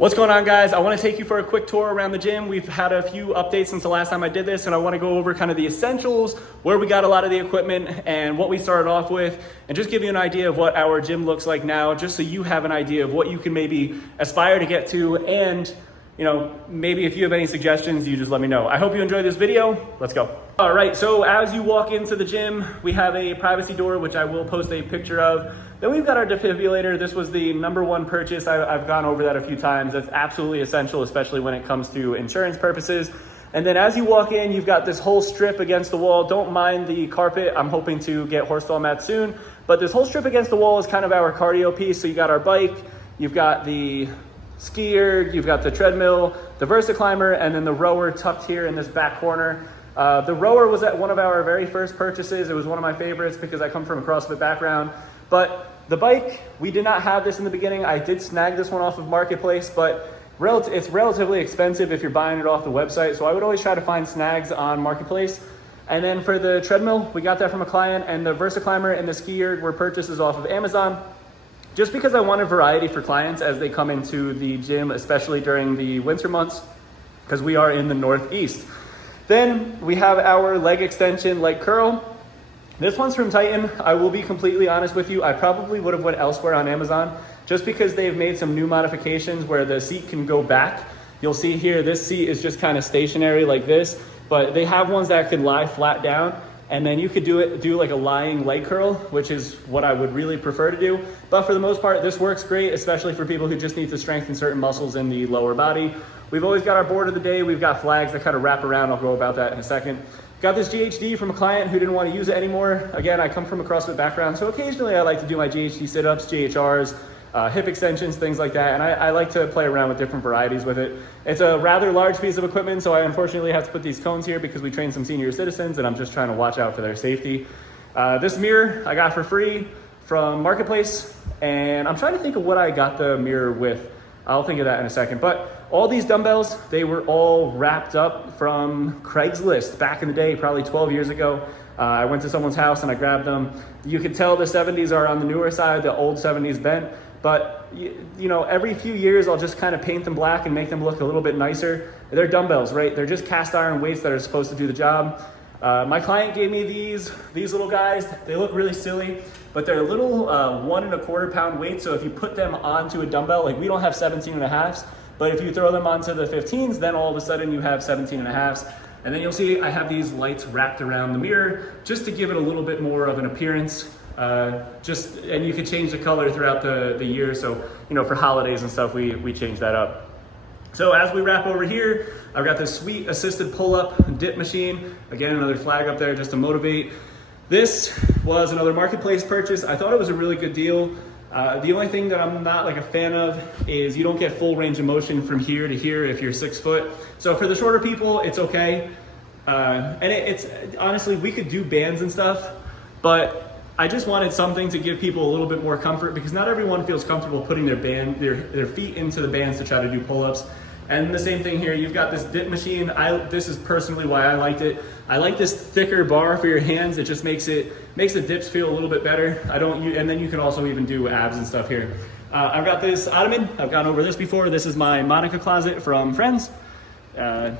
What's going on, guys? I want to take you for a quick tour around the gym. We've had a few updates since the last time I did this, and I want to go over kind of the essentials, where we got a lot of the equipment and what we started off with, and just give you an idea of what our gym looks like now, just so you have an idea of what you can maybe aspire to get to. And maybe if you have any suggestions, you just let me know. I hope you enjoyed this video. Let's go. All right, so as you walk into the gym, we have a privacy door, which I will post a picture of. Then we've got our defibrillator. This was the #1 purchase. I've gone over that a few times. That's absolutely essential, especially when it comes to insurance purposes. And then as you walk in, you've got this whole strip against the wall. Don't mind the carpet. I'm hoping to get horse stall mats soon. But this whole strip against the wall is kind of our cardio piece. So you got our bike, you've got the skier, you've got the treadmill, the VersaClimber, and then the rower tucked here in this back corner. The rower was at one of our very first purchases. It was one of my favorites because I come from a CrossFit background. But the bike, we did not have this in the beginning. I did snag this one off of Marketplace, but it's relatively expensive if you're buying it off the website. So I would always try to find snags on Marketplace. And then for the treadmill, we got that from a client, and the VersaClimber and the skier were purchases off of Amazon. Just because I wanted variety for clients as they come into the gym, especially during the winter months, because we are in the Northeast. Then we have our leg extension, leg curl. This one's from Titan. I will be completely honest with you. I probably would have went elsewhere on Amazon just because they've made some new modifications where the seat can go back. You'll see here, this seat is just kind of stationary like this, but they have ones that can lie flat down, and then you could do like a lying leg curl, which is what I would really prefer to do. But for the most part, this works great, especially for people who just need to strengthen certain muscles in the lower body. We've always got our board of the day. We've got flags that kind of wrap around. I'll go about that in a second. Got this GHD from a client who didn't want to use it anymore. Again, I come from a CrossFit background, so occasionally I like to do my GHD sit-ups, GHRs, hip extensions, things like that, and I like to play around with different varieties with it. It's a rather large piece of equipment, so I unfortunately have to put these cones here because we train some senior citizens, and I'm just trying to watch out for their safety. This mirror I got for free from Marketplace, and I'm trying to think of what I got the mirror with. I'll think of that in a second. But all these dumbbells, they were all wrapped up from Craigslist back in the day, probably 12 years ago. I went to someone's house and I grabbed them. You could tell the 70s are on the newer side, the old 70s bent. But every few years I'll just kind of paint them black and make them look a little bit nicer. They're dumbbells, right? They're just cast iron weights that are supposed to do the job. My client gave me these little guys. They look really silly, but they're little 1 1/4 pound weights. So if you put them onto a dumbbell, like we don't have 17.5s, but if you throw them onto the 15s, then all of a sudden you have 17.5s. And then you'll see I have these lights wrapped around the mirror just to give it a little bit more of an appearance. And you can change the color throughout the year. So, for holidays and stuff, we change that up. So as we wrap over here, I've got this sweet assisted pull-up dip machine. Again, another flag up there just to motivate. This was another Marketplace purchase. I thought it was a really good deal. The only thing that I'm not like a fan of is you don't get full range of motion from here to here if you're 6 foot. So for the shorter people, it's okay. And it's honestly, we could do bands and stuff, but I just wanted something to give people a little bit more comfort because not everyone feels comfortable putting their feet into the bands to try to do pull-ups. And the same thing here, you've got this dip machine. This is personally why I liked it. I like this thicker bar for your hands. It just makes the dips feel a little bit better. And then you can also even do abs and stuff here. I've got this ottoman. I've gone over this before. This is my Monica closet from Friends. I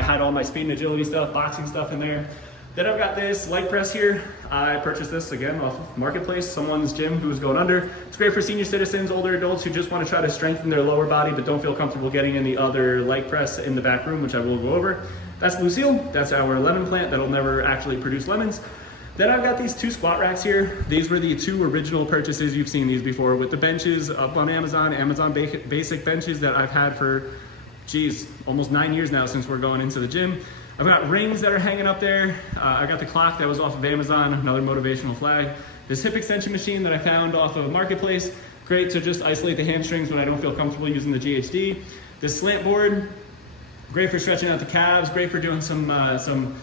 had all my speed and agility stuff, boxing stuff in there. Then I've got this leg press here. I purchased this again off of Marketplace, someone's gym who was going under. It's great for senior citizens, older adults who just want to try to strengthen their lower body but don't feel comfortable getting in the other leg press in the back room, which I will go over. That's Lucille. That's our lemon plant that'll never actually produce lemons. Then I've got these 2 squat racks here. These were the 2 original purchases. You've seen these before with the benches up on Amazon basic benches that I've had for, almost 9 years now since we're going into the gym. I've got rings that are hanging up there. I got the clock that was off of Amazon, another motivational flag. This hip extension machine that I found off of Marketplace, great to just isolate the hamstrings when I don't feel comfortable using the GHD. This slant board, great for stretching out the calves, great for doing some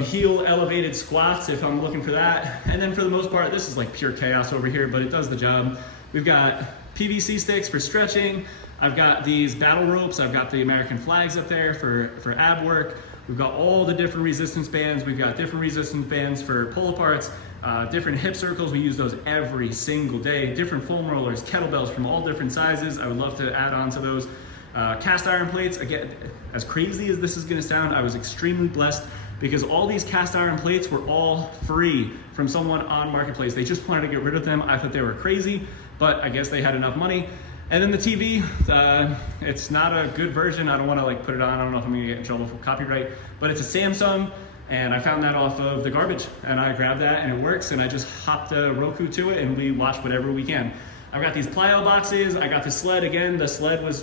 heel elevated squats if I'm looking for that. And then for the most part, this is like pure chaos over here, but it does the job. We've got PVC sticks for stretching. I've got these battle ropes. I've got the American flags up there for ab work. We've got all the different resistance bands. We've got different resistance bands for pull-aparts, different hip circles. We use those every single day. Different foam rollers, kettlebells from all different sizes. I would love to add on to those. Cast iron plates, again, as crazy as this is gonna sound, I was extremely blessed because all these cast iron plates were all free from someone on Marketplace. They just wanted to get rid of them. I thought they were crazy, but I guess they had enough money. And then the TV, it's not a good version. I don't wanna like put it on. I don't know if I'm gonna get in trouble for copyright, but it's a Samsung, and I found that off of the garbage, and I grabbed that and it works, and I just hopped a Roku to it and we watch whatever we can. I've got these plyo boxes. I got the sled again. The sled was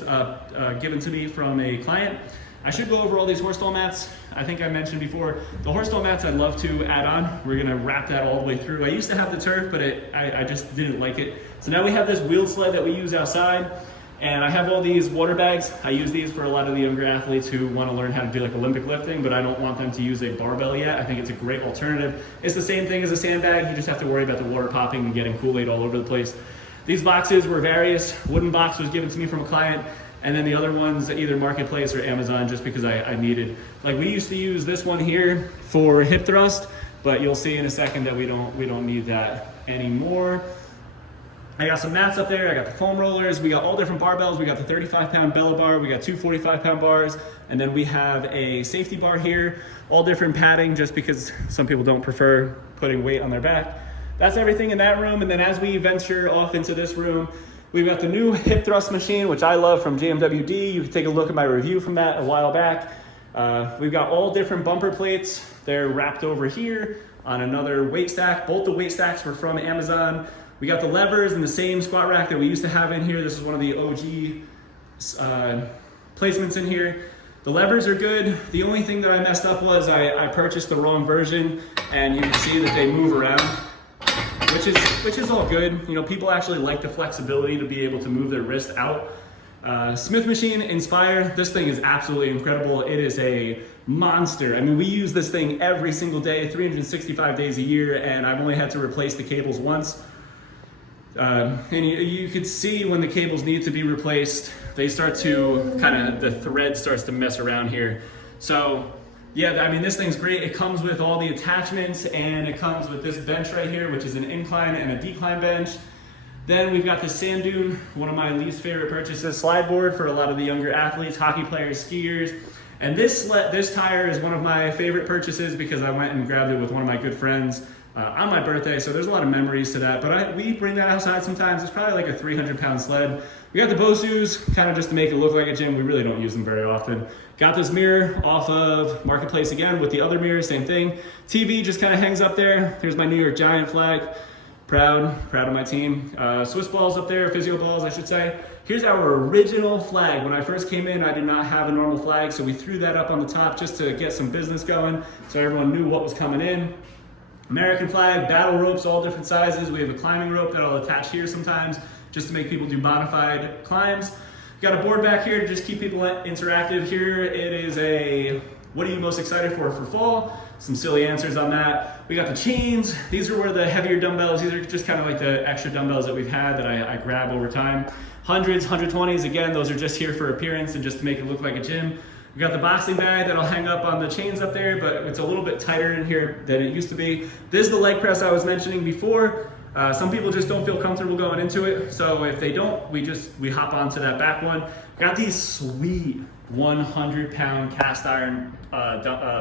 given to me from a client. I should go over all these horse stall mats. I think I mentioned before, the horse stall mats I'd love to add on. We're gonna wrap that all the way through. I used to have the turf, but I just didn't like it. So now we have this wheeled sled that we use outside, and I have all these water bags. I use these for a lot of the younger athletes who wanna learn how to do like Olympic lifting, but I don't want them to use a barbell yet. I think it's a great alternative. It's the same thing as a sandbag. You just have to worry about the water popping and getting Kool-Aid all over the place. These boxes were various. Wooden box was given to me from a client, and then the other ones either Marketplace or Amazon, just because I needed. Like we used to use this one here for hip thrust, but you'll see in a second that we don't need that anymore. I got some mats up there. I got the foam rollers. We got all different barbells. We got the 35-pound Bella bar. We got two 45-pound bars, and then we have a safety bar here. All different padding, just because some people don't prefer putting weight on their back. That's everything in that room. And then as we venture off into this room, we've got the new hip thrust machine, which I love, from JMWD. You can take a look at my review from that a while back. We've got all different bumper plates. They're wrapped over here on another weight stack. Both the weight stacks were from Amazon. We got the levers and the same squat rack that we used to have in here. This is one of the OG placements in here. The levers are good. The only thing that I messed up was I purchased the wrong version, and you can see that they move around, which is all good. You know, people actually like the flexibility to be able to move their wrist out. Smith Machine Inspire, this thing is absolutely incredible. It is a monster. I mean, we use this thing every single day, 365 days a year, and I've only had to replace the cables once. And you could see when the cables need to be replaced, they start to the thread starts to mess around here. So yeah, I mean, this thing's great. It comes with all the attachments, and it comes with this bench right here, which is an incline and a decline bench. Then we've got the Sand Dune, one of my least favorite purchases, slide board for a lot of the younger athletes, hockey players, skiers. And this tire is one of my favorite purchases because I went and grabbed it with one of my good friends on my birthday, so there's a lot of memories to that. But we bring that outside sometimes. It's probably like a 300-pound sled. We got the Bosus, kind of just to make it look like a gym. We really don't use them very often. Got this mirror off of Marketplace again with the other mirror, same thing. TV just kind of hangs up there. Here's my New York Giant flag. Proud of my team. Swiss balls up there, physio balls, I should say. Here's our original flag. When I first came in, I did not have a normal flag, so we threw that up on the top just to get some business going, so everyone knew what was coming in. American flag, battle ropes, all different sizes. We have a climbing rope that I'll attach here sometimes just to make people do modified climbs. Got a board back here to just keep people interactive. Here it is a, what are you most excited for fall? Some silly answers on that. We got the chains. These are where the heavier dumbbells, these are just kind of like the extra dumbbells that we've had that I grab over time. 100s, 120s, again, those are just here for appearance and just to make it look like a gym. We got the boxing bag that'll hang up on the chains up there, but it's a little bit tighter in here than it used to be. This is the leg press I was mentioning before. Some people just don't feel comfortable going into it, so if they don't, we hop onto that back one. Got these sweet 100-pound cast iron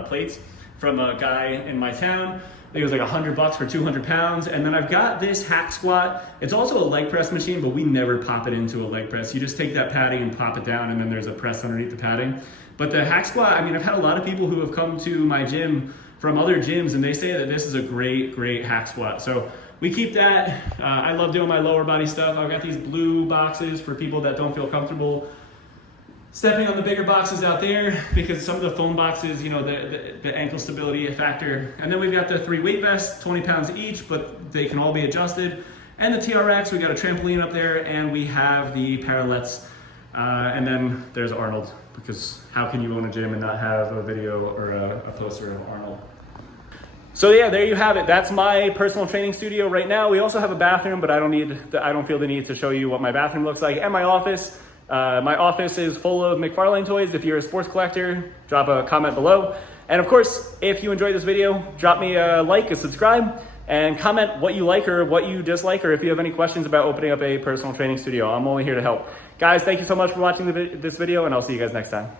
plates from a guy in my town. I think it was like $100 for 200 pounds. And then I've got this hack squat. It's also a leg press machine, but we never pop it into a leg press. You just take that padding and pop it down, and then there's a press underneath the padding. But the hack squat, I mean, I've had a lot of people who have come to my gym from other gyms, and they say that this is a great hack squat. So we keep that. I love doing my lower body stuff. I've got these blue boxes for people that don't feel comfortable stepping on the bigger boxes out there, because some of the foam boxes, you know, the ankle stability factor. And then we've got the 3 weight vests, 20 pounds each, but they can all be adjusted. And the TRX, we got a trampoline up there, and we have the parallettes. And then there's Arnold, because how can you own a gym and not have a video or a poster of Arnold? So yeah, there you have it. That's my personal training studio right now. We also have a bathroom, but I don't feel the need to show you what my bathroom looks like. And my office. My office is full of McFarlane toys. If you're a sports collector, drop a comment below. And of course, if you enjoyed this video, drop me a like, a subscribe, and comment what you like or what you dislike, or if you have any questions about opening up a personal training studio. I'm only here to help. Guys, thank you so much for watching this video, and I'll see you guys next time.